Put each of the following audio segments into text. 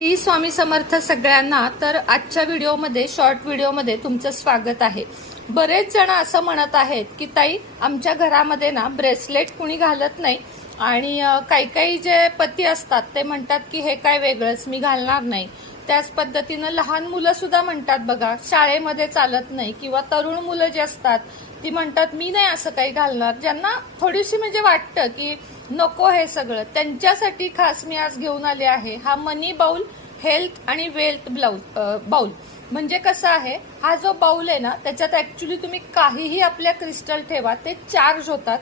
श्री स्वामी समर्थ सगळ्यांना। तर आजच्या व्हिडिओमध्ये शॉर्ट व्हिडिओमध्ये तुमचं स्वागत आहे। बरेच जण असं म्हणत आहेत की ताई आमच्या घरामध्ये ना ब्रेसलेट कुणी घालत नाही आणि काही काही जे पती असतात ते म्हणतात की हे काय वेगळंच मी घालणार नाही। त्याच पद्धतीने लहान मुलं सुद्धा म्हणतात बघा शाळेमध्ये चालत नाही, किंवा तरुण मुलं जे असतात ती म्हणतात मी नाही असं काही घालणार। ज्यांना थोडीशी म्हणजे वाटतं की नको हे सगळं, त्यांच्यासाठी खास मी आज घेऊन आले आहे हा मनी बाउल हेल्थ आणि वेल्थ बाउल। म्हणजे कसं आहे, हा जो बाउल आहे ना त्याच्यात ऍक्च्युली तुम्ही काहीही आपल्या क्रिस्टल ठेवा ते चार्ज होतात।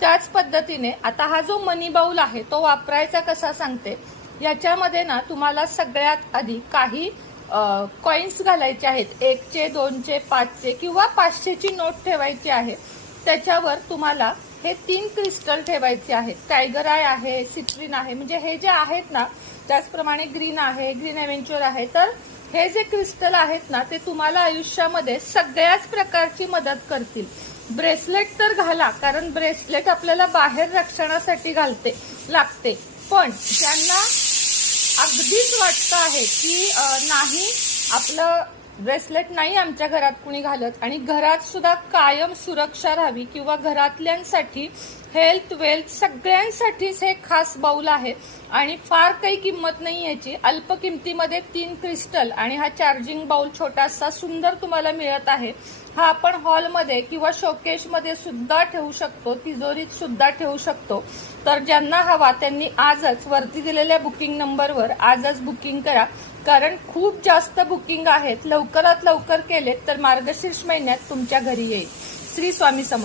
त्याच पद्धतीने आता हा जो मनी बाउल आहे तो वापरायचा कसा सांगते। याच्यामध्ये ना तुम्हाला सगळ्यात आधी काही कॉइन्स घालायचे आहेत, 1चे 2चे 5चे किंवा 500ची नोट ठेवायची आहे। त्याच्यावर तुम्हाला हे 3 क्रिस्टल ठेवायचे आहेत, टायगर आय आहे, सिट्रिन आहे, म्हणजे हे जे आहेत ना त्याचप्रमाणे ग्रीन आहे, ग्रीन एव्हेंचर आहे। तर हे जे क्रिस्टल आहेत ना ते तुम्हाला आयुष्यामध्ये सगळ्याच प्रकारची मदत करतील। ब्रेसलेट तर घाला, कारण ब्रेसलेट आपल्याला बाहेर रक्षणासाठी लागते, पण ज्यांना अगदीच वाटतं आहे की नाही आपलं ब्रेसलेट नाही आमच्या घरात कुणी घालत आणि घरात सुद्धा कायम सुरक्षा राहावी, किंवा घरातल्यांसाठी हेल्थ वेल्थ सगळ्यांसाठीच हे खास बाउल आहे आणि फार काही किंमत नाही याची। अल्प किमतीमध्ये 3 क्रिस्टल आणि हा चार्जिंग बाउल छोटासा सुंदर तुम्हाला मिळत आहे। हा आपण हॉलमध्ये किंवा शोकेशमध्ये सुद्धा ठेवू शकतो, तिजोरीत सुद्धा ठेवू शकतो। तर ज्यांना हवा त्यांनी आजच वरती दिलेल्या बुकिंग नंबरवर आजच बुकिंग करा, कारण खूप जास्त बुकिंग आहेत। लवकरात लवकर केलेत तर मार्गशीर्ष महिन्यात तुमच्या घरी येईल। श्री स्वामी समर्थ।